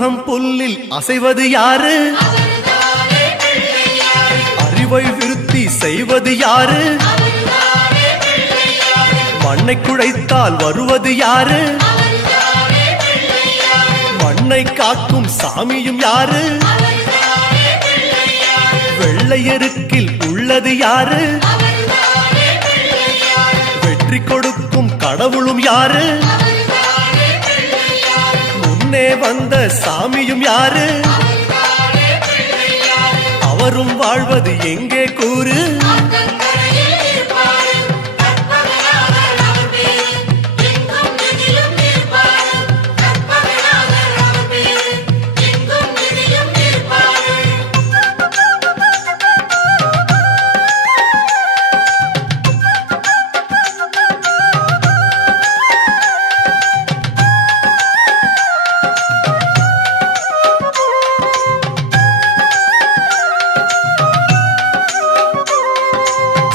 முருகம் புல்லில் அசைவது யாரு? அறிவை விருத்தி செய்வது யாரு? மண்ணை குழைத்தால் வருவது யாரு? மண்ணை காக்கும் சாமியும் யாரு? வெள்ளையருக்கில் உள்ளது யாரு? வெற்றி கொடுக்கும் கடவுளும் யாரு? முன்னே வந்த சாமியும் யாரு? அவரும் வாழ்வது எங்கே கூறு?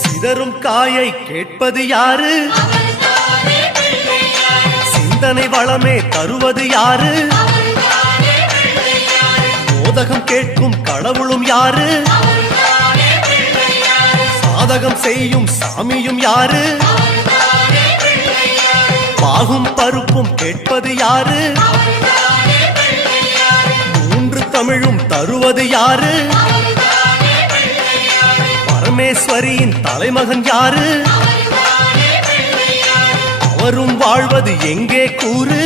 சிதறும் காயை கேட்பது யாரு? சிந்தனை வளமே தருவது யாரு? மோதகம் கேட்கும் கடவுளும் யாரு? சாதகம் செய்யும் சாமியும் யாரு? பாகும் பருப்பும் கேட்பது யாரு? மூன்று தமிழும் தருவது யாரு? பரமேஸ்வரியின் தலைமகன் யாரு? அவரும் வாழ்வது எங்கே கூறு?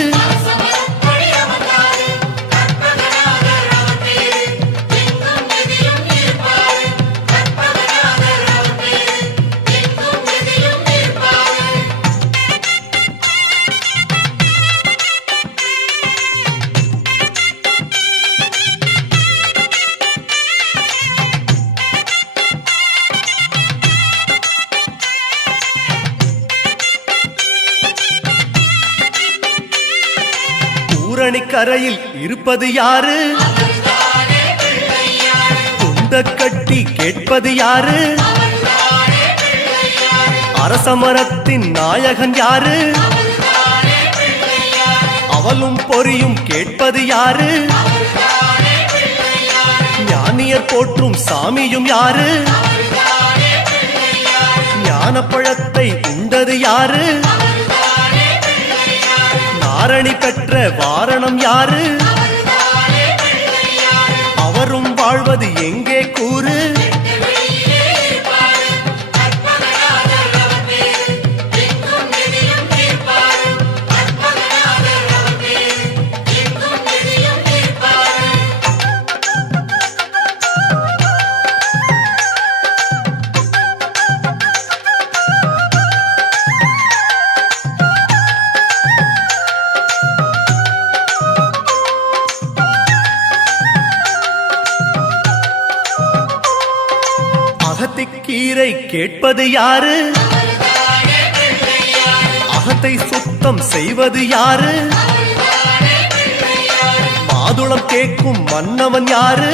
கரையில் இருப்பது யாரு? துண்ட கட்டி கேட்பது யாரு? அரசமரத்தின் நாயகன் யாரு? அவளும் பொறியும் கேட்பது யாரு? ஞானியர் போற்றும் சாமியும் யாரு? ஞானப்பழத்தை உண்டது யாரு? ஆரணி பெற்ற வாரணம் யாரு? அவரும் வாழ்வது எங்கே கூறு? கீரை கேட்பது யாரு? அகத்தை சுத்தம் செய்வது யாரு? மாதுளம் கேட்கும் மன்னவன் யாரு?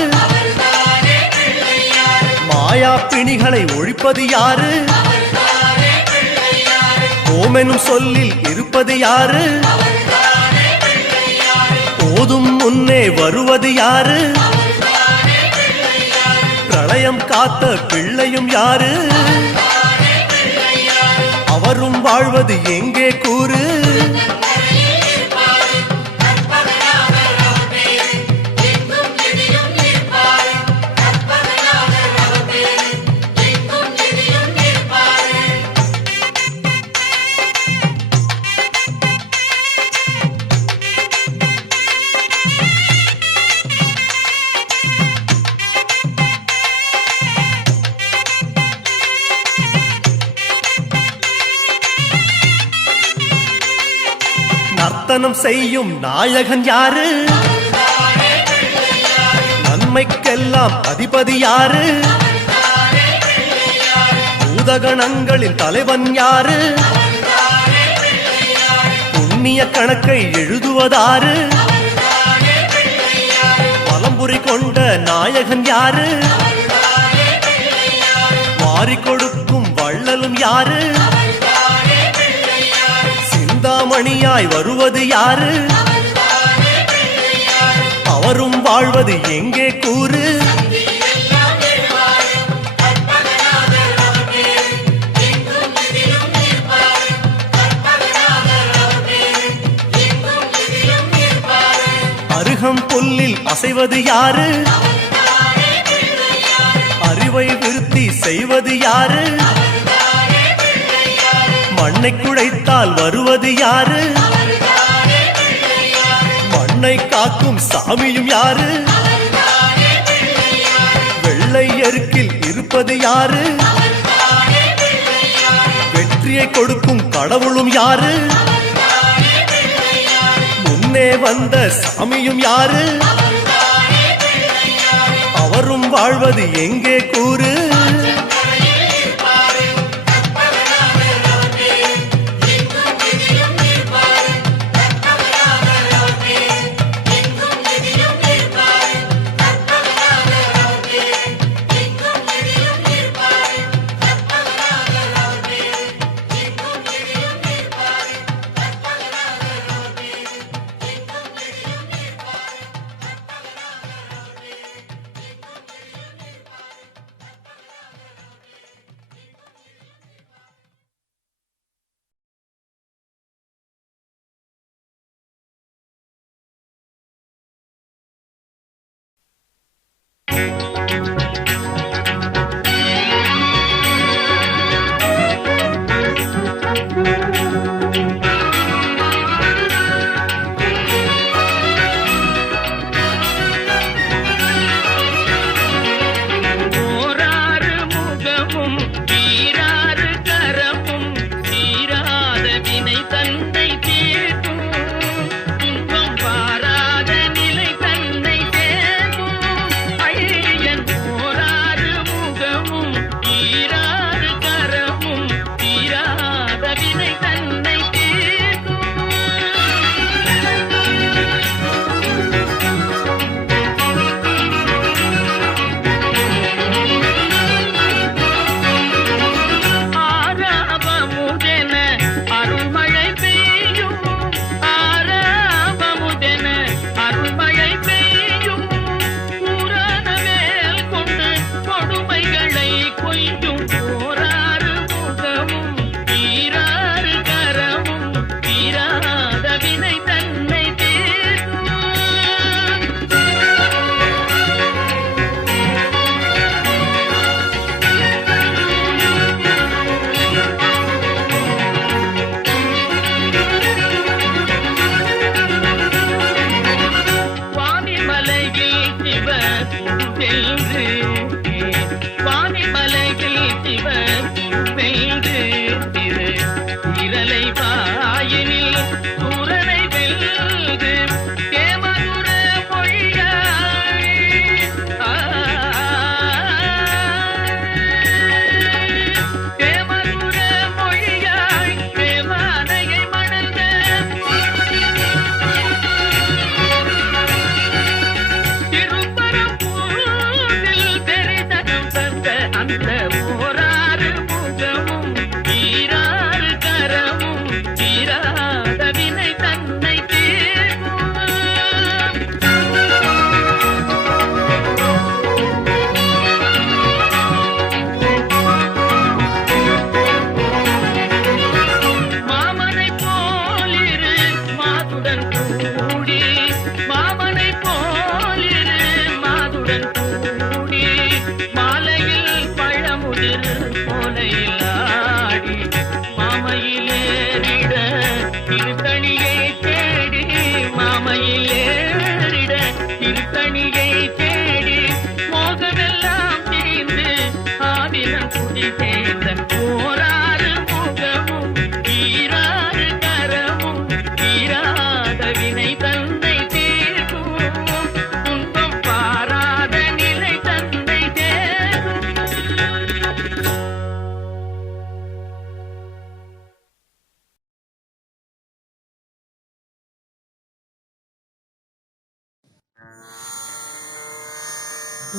மாயா பிணிகளை ஒழிப்பது யாரு? ஓமெனும் சொல்லில் இருப்பது யாரு? போதும் முன்னே வருவது யாரு? பிரளயம் காத்த பிள்ளையும் யாரு? அவரும் வாழ்வது எங்கே கூறு? நர்த்தனம் செய்யும் நாயகன் யாரு? நன்மைக்கெல்லாம் அதிபதி யாரு? பூதகணங்களின் தலைவன் யாரு? புண்ணிய கணக்கை எழுதுவதாரு? வலம்புரி கொண்ட நாயகன் யாரு? வாரி கொடுக்கும் வள்ளலும் யாரு? சிந்தாமணியாய் வருவது யாரு? அவரும் வாழ்வது எங்கே கூறு? அருகம் புல்லில் அசைவது யாரு? அறிவை விருத்தி செய்வது யாரு? மண்ணை குடைத்தால் வருவது யாரு? மண்ணை காக்கும் சாமியும் யாரு? வெள்ளை எருக்கில் இருப்பது யாரு? வெற்றியை கொடுக்கும் கடவுளும் யாரு? முன்னே வந்த சாமியும் யாரு? அவரும் வாழ்வது எங்கே கூறு?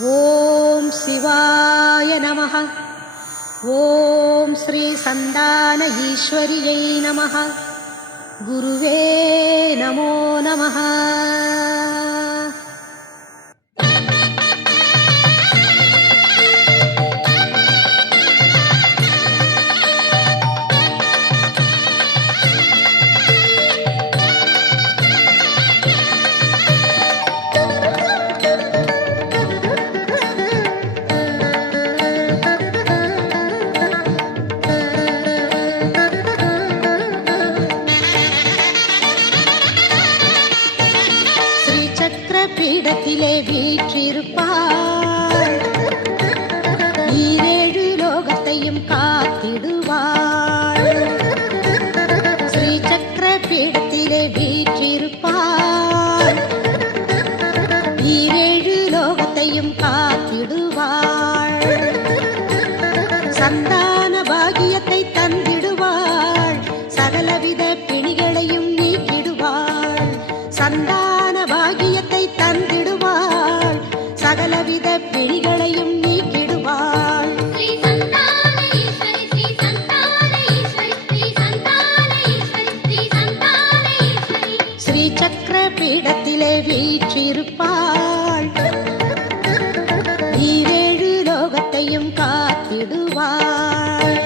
ஓம் சிவாய நமः. ஓம் ஸ்ரீ சந்தான ஈஸ்வரியை நமः. குருவே நமோ நமः. பீடத்திலே வீற்றிருப்பாள். ஈரேழு லோகத்தையும் காத்திடுவாள். ஸ்ரீ சக்கர பீடத்திலே வீற்றிருப்பாள். ஈரேழு லோகத்தையும் காத்திடுவாள். சந்தான பாகியத்தை தந்திடுவாள். சகலவித பிணிகளையும் நீக்கிடுவாள். சந்தான பாகியத்தை தந்திடுவாள். சகலவித பிணிகளையும் நீக்கிடுவாள். ஸ்ரீ சந்தான ஈஸ்வரி ஸ்ரீ சந்தான ஈஸ்வரி ஸ்ரீ சந்தான ஈஸ்வரி ஸ்ரீ சந்தான ஈஸ்வரி ஸ்ரீ சக்கர பீடத்திலே வீற்றிருப்பாள். ஈரேழு லோகத்தையும் காத்திடுவாள்.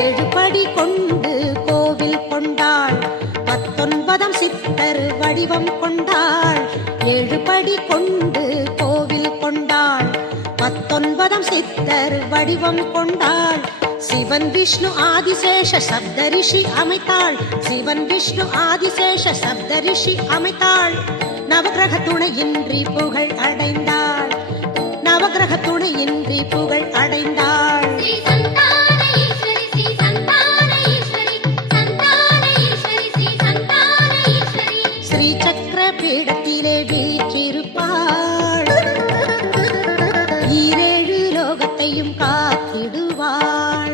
ஏழு படி கொண்டு கோவில் கொண்டாள். 19 சித்தர் வடிவம் கொண்டாள். ஏழு படி கொண்டு கோவில் கொண்டாள். 19 சித்தர் வடிவம் கொண்டாள். சிவன் விஷ்ணு ஆதிசேஷ சப்தரிஷி அமைத்தாள். சிவன் விஷ்ணு ஆதிசேஷ சப்தரிஷி அமைத்தாள். நவகிரக துணையின்றி புகழ் அடைந்தாள். நவகிரக துணையின்றி புகழ் அடைந்தாள். ஸ்ரீ சந்தான ஈஸ்வரி ஸ்ரீ சந்தான ஈஸ்வரி சந்தான ஈஸ்வரி ஸ்ரீ சந்தான ஈஸ்வரி ஸ்ரீ சக்கர பீடத்திலே வீற்றிருப்பாள். ஈரேழு லோகத்தையும் காத்திடுவாள்.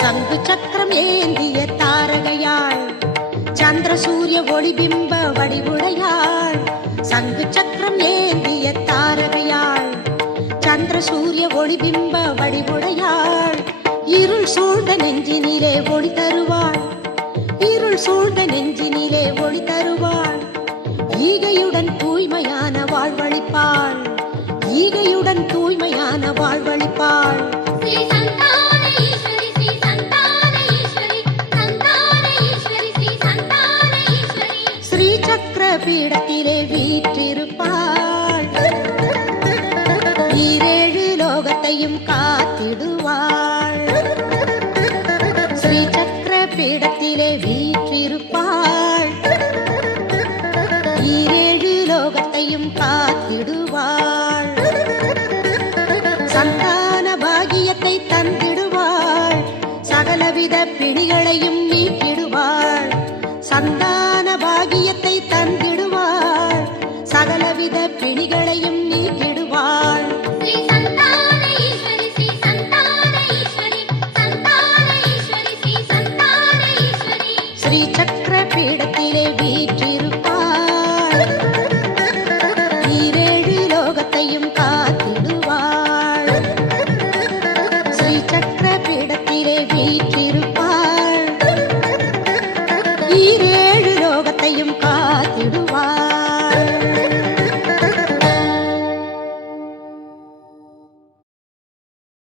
சங்கு சக்கரம் ஏந்திய தாரகையாள். சந்திர சூரிய ஒளிபிம்ப வடிவுடையாள். சங்கு சக்கரம் ஏந்திய தாரகையாள். சந்திர சூரிய ஒளிபிம்ப வடிவுடையாள். இருள் சூழ்ந்த நெஞ்சினிலே ஒளி தருவாள். இருள் சூழ்ந்த நெஞ்சினிலே ஒளி தருவாள். ஈகையுடன் தூய்மையான வாழ்வழிப்பாள். ஈகையுடன் தூய்மையான வாழ்வழிப்பாள். ஸ்ரீ சந்தான ஈஸ்வரி ஸ்ரீ சந்தான ஈஸ்வரி சந்தான ஈஸ்வரி ஸ்ரீ சந்தான ஈஸ்வரி ஸ்ரீ சக்கர பீடத்திலே வீற்றிருப்பாள். ஈரேழு லோகத்தையும் காத்திடுவாள். ஸ்ரீ சக்கர பீடத்திலே வீற்றிருப்பாள். ஈரேழு லோகத்தையும் காத்திடுவாள். சந்தான பாகியத்தை தந்திடுவாள். சகலவித பிணிகளையும் நீக்கிடுவாள். சந்தான பாகியத்தை தந்திடுவாள். சகலவித பிணிகளையும் நீக்கிடுவாள். ஸ்ரீ சந்தான ஈஸ்வரி ஸ்ரீ சந்தான ஈஸ்வரி சந்தான ஈஸ்வரி ஸ்ரீ சந்தான ஈஸ்வரி ஸ்ரீ சக்கர பீடத்திலே வீற்றிருப்பாள். ஈரேழு லோகத்தையும் காத்திடுவாள். ஸ்ரீ சக்கர பீடத்திலே வீற்றிருப்பாள். ஈரேழு லோகத்தையும் காத்திடுவாள்.